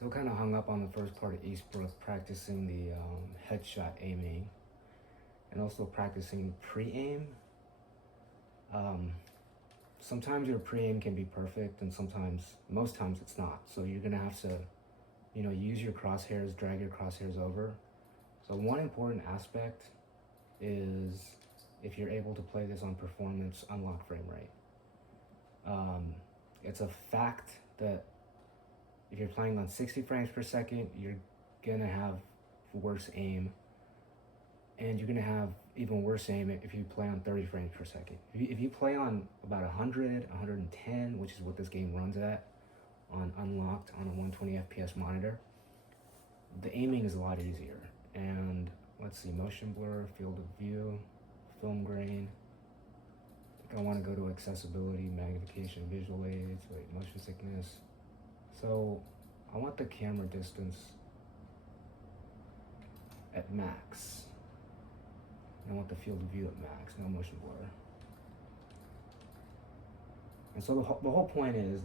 Still kind of hung up on the first part of Eastbrook, practicing the headshot aiming and also practicing pre-aim. Sometimes your pre-aim can be perfect and most times it's not. So you're gonna have to, use your crosshairs, drag your crosshairs over. So one important aspect is if you're able to play this on performance, unlock frame rate. It's a fact that if you're playing on 60 frames per second, you're gonna have worse aim, and you're gonna have even worse aim if you play on 30 frames per second. If you play on about 100, 110, which is what this game runs at, on unlocked on a 120 FPS monitor, the aiming is a lot easier. And let's see, motion blur, field of view, film grain. I think I want to go to accessibility, magnification, visual aids, motion sickness. So I want the camera distance at max. I want the field of view at max, no motion blur. And so the whole point is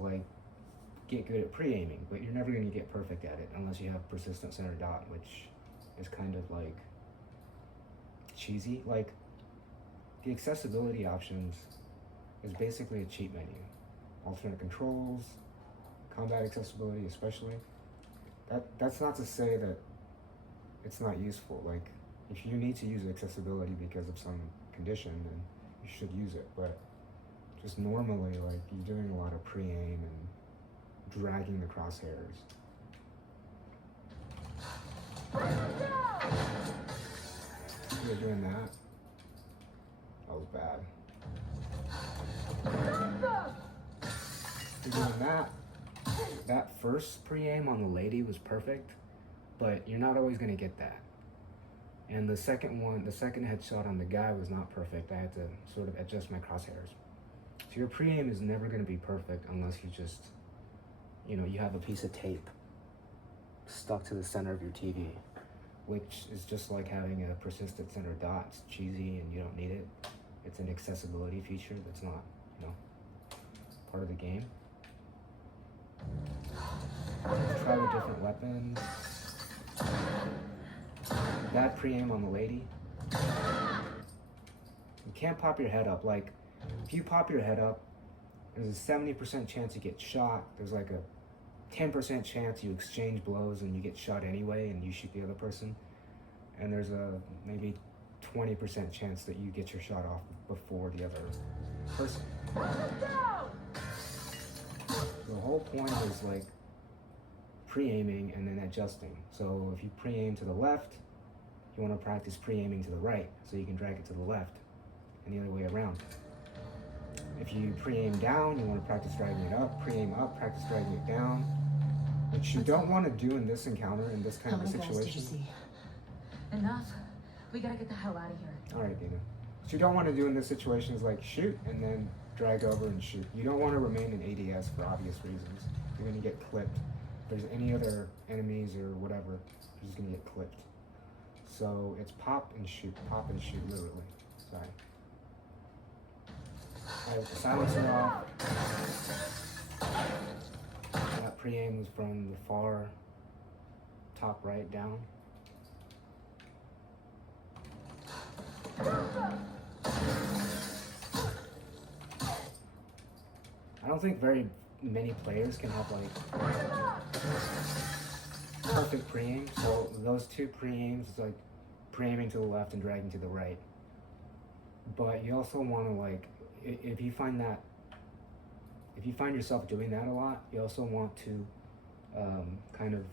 get good at pre-aiming, but you're never going to get perfect at it unless you have persistent center dot, which is kind of cheesy. The accessibility options is basically a cheat menu. Alternate controls, combat accessibility especially. That's not to say that it's not useful. If you need to use accessibility because of some condition, then you should use it. But just normally, you're doing a lot of pre-aim and dragging the crosshairs. You're doing that. That was bad. You're doing that. That first pre-aim on the lady was perfect, but you're not always gonna get that. And the second headshot on the guy was not perfect. I had to sort of adjust my crosshairs. So your pre-aim is never gonna be perfect unless you just, you have a piece of tape stuck to the center of your TV, which is just like having a persistent center dot. It's cheesy and you don't need it. It's an accessibility feature that's not, part of the game. Try with different weapons. Bad pre-aim on the lady. You can't pop your head up. If you pop your head up, there's a 70% chance you get shot. There's a 10% chance you exchange blows and you get shot anyway and you shoot the other person. And there's a maybe 20% chance that you get your shot off before the other person. The whole point is pre-aiming and then adjusting. So if you pre-aim to the left, you want to practice pre-aiming to the right so you can drag it to the left and the other way around. If you pre-aim down, you want to practice dragging it up. Pre-aim up, practice dragging it down. What you don't want to do in this encounter, in this kind of a situation. Did you see? Enough. We gotta get the hell out of here. All right, Dana. What you don't want to do in this situation is shoot and then drag over and shoot. You don't want to remain in ADS for obvious reasons. You're going to get clipped. If there's any other enemies or whatever, you're just going to get clipped. So it's pop and shoot, literally. Sorry. I have the silencer off. That pre-aim was from the far top right down. I don't think very many players can have perfect pre-aim. So those two pre-aims is pre-aiming to the left and dragging to the right. But you also want to if you find yourself doing that a lot, you also want to kind of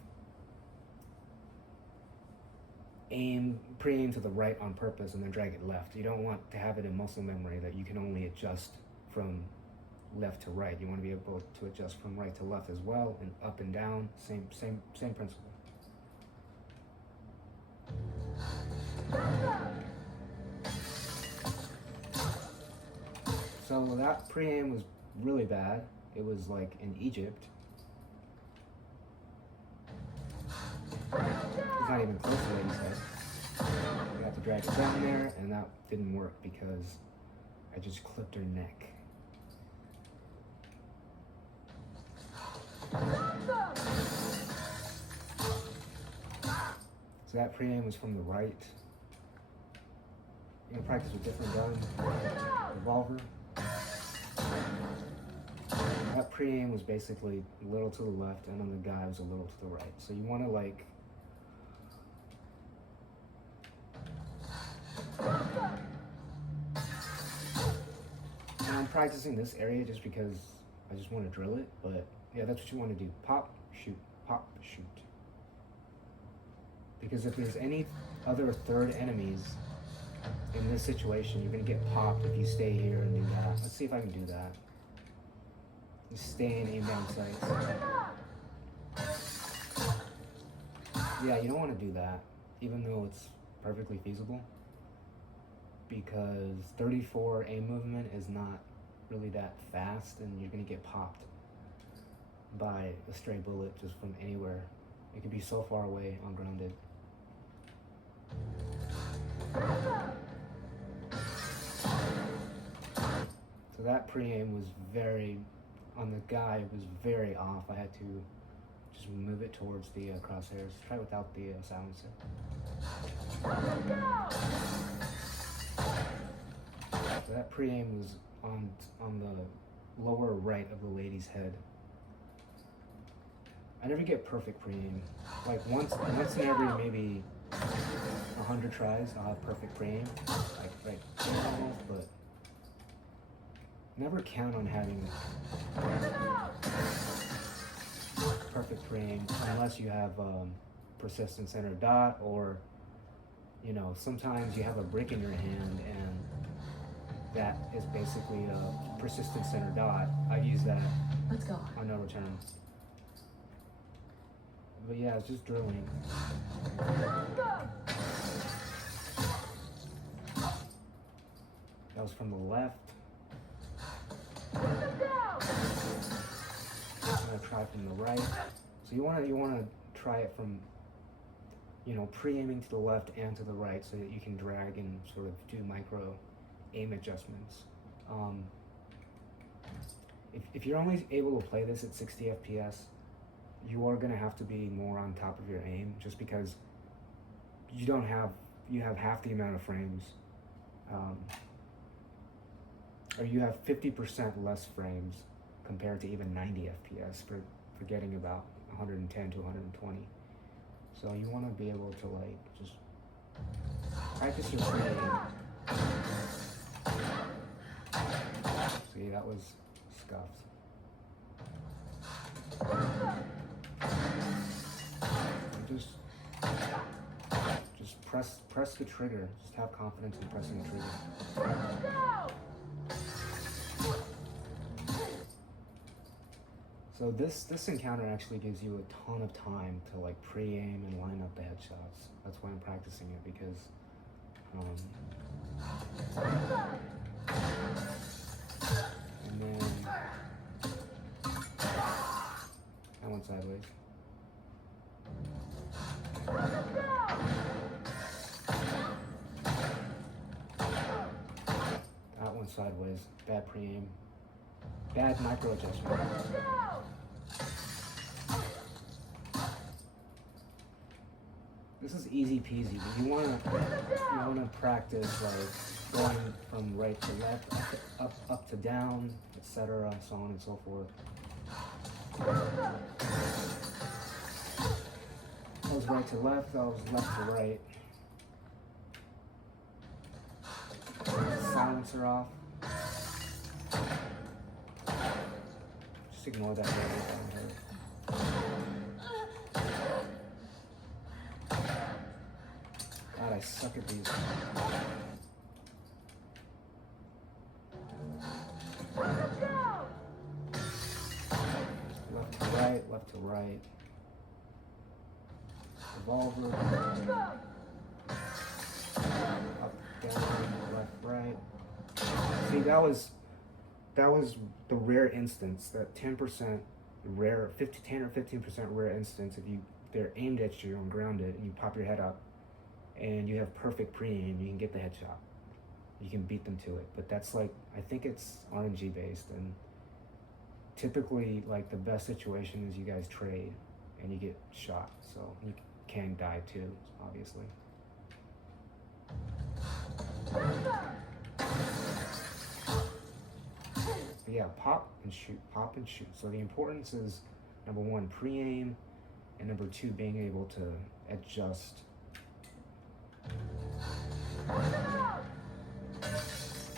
pre-aim to the right on purpose and then drag it left. You don't want to have it in muscle memory that you can only adjust from left to right. You want to be able to adjust from right to left as well, and up and down. Same principle. So that pre-aim was really bad. It was in Egypt. It's not even close to what he said. You have to drag it down there, and that didn't work because I just clipped her neck. So that pre-aim was from the right. You're gonna practice with different gun, revolver. That pre-aim was basically a little to the left, and on the guy was a little to the right. So you want to like and I'm practicing this area just because I just want to drill it, but yeah, that's what you want to do. Pop, shoot, shoot. Because if there's any other third enemies in this situation, you're gonna get popped if you stay here and do that. Let's see if I can do that. Just stay in aim down sights. Yeah, you don't want to do that, even though it's perfectly feasible. Because 34 aim movement is not really that fast, and you're gonna get popped by a stray bullet just from anywhere. It could be so far away ungrounded. So that pre-aim was very, on the guy, was very off. I had to just move it towards the crosshairs. Try without the silencer. So that pre-aim was on the lower right of the lady's head. I never get perfect pre-aim. Like once in every maybe 100 tries, I'll have perfect pre-aim, like right almost, but never count on having perfect pre-aim unless you have persistent center dot, or you know, sometimes you have a brick in your hand and that is basically a persistent center dot. I use that Let's go. on no return. But yeah, it's just drilling. That was from the left. I'm gonna try from the right. So you wanna try it from, you know, pre-aiming to the left and to the right so that you can drag and sort of do micro aim adjustments. If you're only able to play this at 60 FPS, you are gonna have to be more on top of your aim, just because you have half the amount of frames, or you have 50% less frames compared to even 90 FPS for getting about 110 to 120. So you want to be able to like just practice your pre-aim. See, that was scuffs. Just press the trigger. Just have confidence in pressing the trigger. So this encounter actually gives you a ton of time to like pre-aim and line up the headshots. That's why I'm practicing it, because and then that went sideways. That went sideways. Bad pre-aim. Bad micro adjustment. This is easy peasy, but you wanna practice like going from right to left, up to down, etc., so on and so forth. That was right to left, that was left to right. Silencer off. Just ignore that. God, I suck at these. Left to right, left to right. Revolver. Up, down, left, right. See, that was the rare instance, that 10% rare, 10 or 15% rare instance if they're aimed at you and grounded and you pop your head up and you have perfect pre-aim, you can get the headshot. You can beat them to it. But that's like, I think it's RNG based, and typically like the best situation is you guys trade and you get shot. So you can die too, obviously. But yeah, pop and shoot, pop and shoot. So the importance is, number one, pre-aim, and number two, being able to adjust.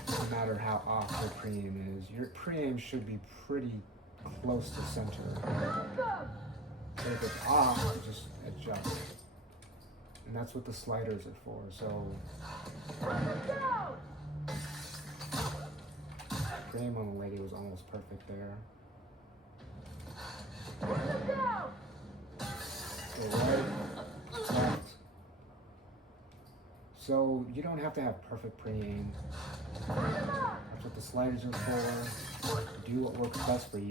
No matter how off your pre-aim is, your pre-aim should be pretty close to center. But if it's off, you just adjust. And that's what the sliders are for. So pre-aim on the lady was almost perfect there. So right, left. So you don't have to have perfect pre-aim. That's what the sliders are for. Do what works best for you.